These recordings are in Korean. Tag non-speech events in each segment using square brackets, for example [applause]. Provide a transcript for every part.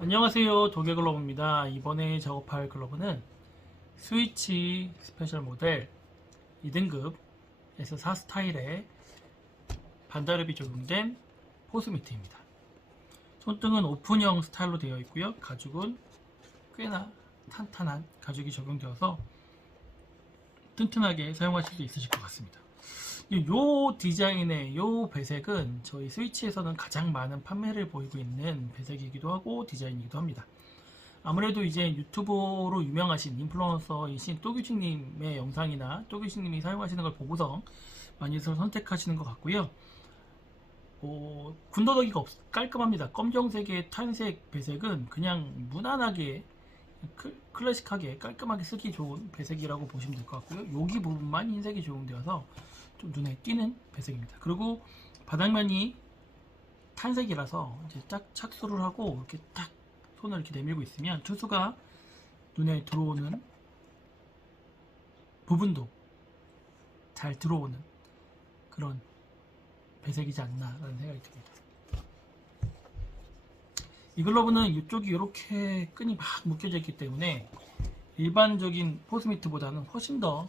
안녕하세요. 도개글러브입니다. 이번에 작업할 글러브는 스위치 스페셜 모델 2등급에서 4스타일의 반다르비 적용된 포스미트입니다. 손등은 오픈형 스타일로 되어 있고요. 가죽은 꽤나 탄탄한 가죽이 적용되어서 튼튼하게 사용하실 수 있으실 것 같습니다 이 디자인의 요 배색은 저희 스위치에서는 가장 많은 판매를 보이고 있는 배색이기도 하고 디자인이기도 합니다. 아무래도 이제 유튜버로 유명하신 인플루언서이신 또규식님의 영상이나 또규식님이 사용하시는 걸 보고서 많이들 선택하시는 것 같고요. 어, 군더더기가 없, 깔끔합니다. 검정색의 탄색 배색은 그냥 무난하게 클- 클래식하게 깔끔하게 쓰기 좋은 배색이라고 보시면 될 것 같고요. 여기 부분만 흰색이 적용되어서 좀 눈에 띄는 배색입니다. 그리고 바닥면이 탄색이라서 이제 딱 착수를 하고 이렇게 딱 손을 이렇게 내밀고 있으면 투수가 눈에 들어오는 부분도 잘 들어오는 그런 배색이지 않나라는 생각이 듭니다. 이 글러브는 이쪽이 이렇게 끈이 막 묶여져 있기 때문에 일반적인 포스미트보다는 훨씬 더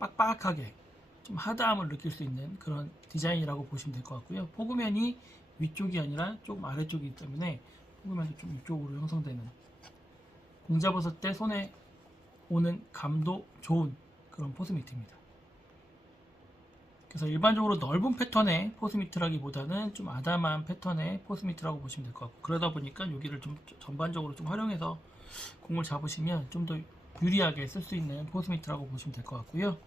빡빡하게 좀 하다함을 느낄 수 있는 그런 디자인이라고 보시면 될 것 같고요. 포그면이 위쪽이 아니라 조금 아래쪽이기 때문에 포그면도 좀 위쪽으로 형성되는 공 잡았을 때 손에 오는 감도 좋은 그런 포스미트입니다. 그래서 일반적으로 넓은 패턴의 포스미트라기보다는 좀 아담한 패턴의 포스미트라고 보시면 될 것 같고 그러다 보니까 여기를 좀 전반적으로 좀 활용해서 공을 잡으시면 좀 더 유리하게 쓸 수 있는 포스미트라고 보시면 될 것 같고요.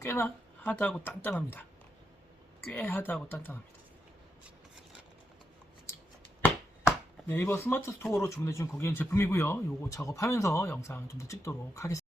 꽤나 하다고 단단합니다. 꽤 하다고 단단합니다. 네이버 스마트 스토어로 주문해준 고객님 제품이고요. 요거 작업하면서 영상 좀 더 찍도록 하겠습니다.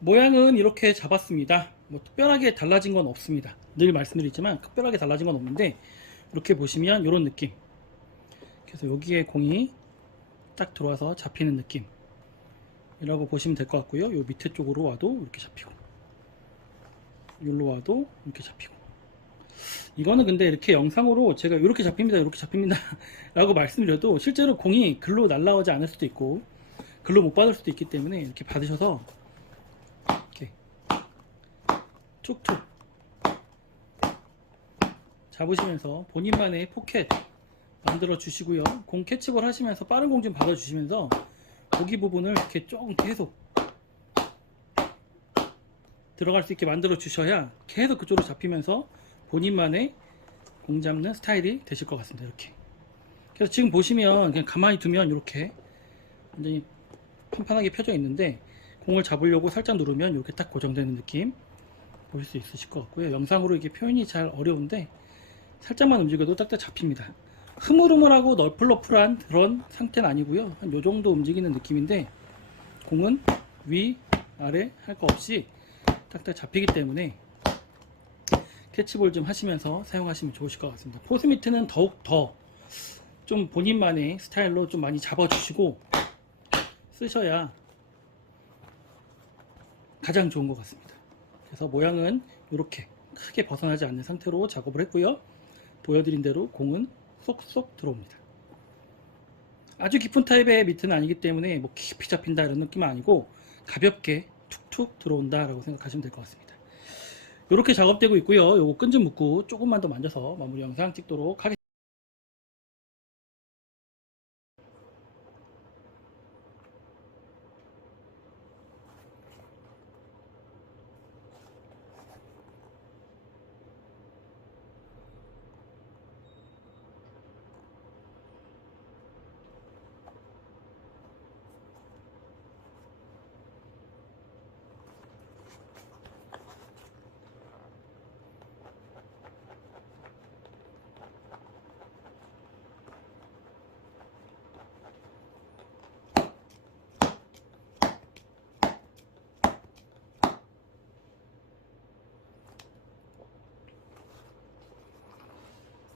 모양은 이렇게 잡았습니다. 뭐 특별하게 달라진 건 없습니다. 늘 말씀드리지만 특별하게 달라진 건 없는데 이렇게 보시면 이런 느낌. 그래서 여기에 공이 딱 들어와서 잡히는 느낌 이라고 보시면 될 것 같고요. 요 밑에 쪽으로 와도 이렇게 잡히고, 여기로 와도 이렇게 잡히고. 이거는 근데 이렇게 영상으로 제가 이렇게 잡힙니다, 이렇게 잡힙니다 [laughs] 라고 말씀드려도 실제로 공이 글로 날라오지 않을 수도 있고 글로 못 받을 수도 있기 때문에 이렇게 받으셔서 이렇게 툭툭 잡으시면서 본인만의 포켓 만들어 주시고요. 공 캐치볼 하시면서 빠른 공 좀 받아 주시면서 고기 부분을 이렇게 조금 계속 들어갈 수 있게 만들어 주셔야 계속 그쪽으로 잡히면서 본인만의 공 잡는 스타일이 되실 것 같습니다. 이렇게. 그래서 지금 보시면 그냥 가만히 두면 이렇게 완전히 판판하게 펴져 있는데 공을 잡으려고 살짝 누르면 이렇게 딱 고정되는 느낌 보실 수 있으실 것 같고요. 영상으로 이게 표현이 잘 어려운데 살짝만 움직여도 딱딱 잡힙니다. 흐물흐물하고 널플러플한 그런 상태는 아니고요. 한 요 정도 움직이는 느낌인데 공은 위, 아래 할 거 없이 딱딱 잡히기 때문에 캐치볼 좀 하시면서 사용하시면 좋으실 것 같습니다. 포스미트는 더욱 더 좀 본인만의 스타일로 좀 많이 잡아주시고 쓰셔야 가장 좋은 것 같습니다. 그래서 모양은 이렇게 크게 벗어나지 않는 상태로 작업을 했고요. 보여드린 대로 공은 쏙쏙 들어옵니다. 아주 깊은 타입의 미트는 아니기 때문에 뭐 깊이 잡힌다 이런 느낌은 아니고 가볍게 툭툭 들어온다 라고 생각하시면 될 것 같습니다. 이렇게 작업되고 있고요. 요거 끈 좀 묶고 조금만 더 만져서 마무리 영상 찍도록 하겠습니다.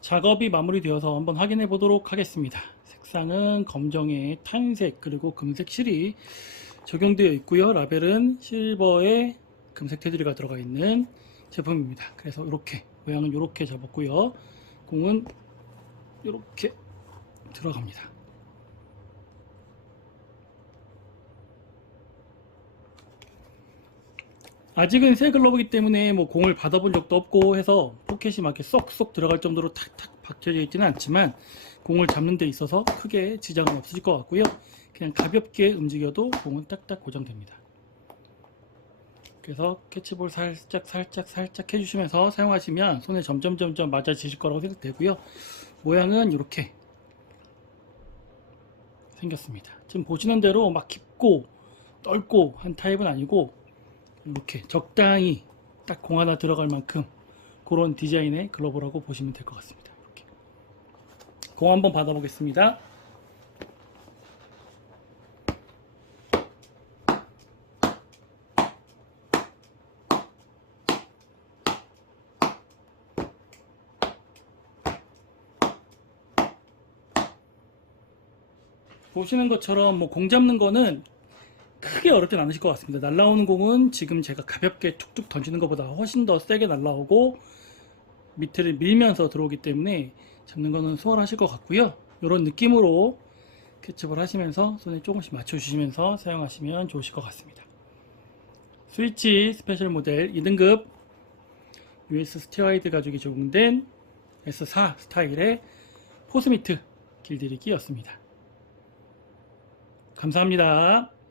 작업이 마무리되어서 한번 확인해 보도록 하겠습니다. 색상은 검정에 탄색 그리고 금색 실이 적용되어 있고요. 라벨은 실버에 금색 테두리가 들어가 있는 제품입니다. 그래서 이렇게 모양은 이렇게 잡았고요. 공은 이렇게 들어갑니다. 아직은 새 글러브이기 때문에 뭐 공을 받아본 적도 없고 해서 포켓이 막 이렇게 쏙쏙 들어갈 정도로 탁탁 박혀져 있지는 않지만 공을 잡는 데 있어서 크게 지장은 없으실 것 같고요. 그냥 가볍게 움직여도 공은 딱딱 고정됩니다. 그래서 캐치볼 살짝 살짝 살짝 해주시면서 사용하시면 손에 점점 점점 맞아지실 거라고 생각되고요. 모양은 이렇게 생겼습니다. 지금 보시는 대로 막 깊고 넓고 한 타입은 아니고 이렇게 적당히 딱 공 하나 들어갈 만큼 그런 디자인의 글러브라고 보시면 될 것 같습니다. 이렇게. 공 한번 받아보겠습니다. 보시는 것처럼 뭐 공 잡는 거는 크게 어렵진 않으실 것 같습니다. 날라오는 공은 지금 제가 가볍게 툭툭 던지는 것보다 훨씬 더 세게 날라오고 밑에를 밀면서 들어오기 때문에 잡는 거는 수월하실 것 같고요. 이런 느낌으로 캐치볼 하시면서 손에 조금씩 맞춰주시면서 사용하시면 좋으실 것 같습니다. 스위치 스페셜 모델 2등급 US 스티어이드 가죽이 적용된 S4 스타일의 포스미트 길들이기였습니다. 감사합니다.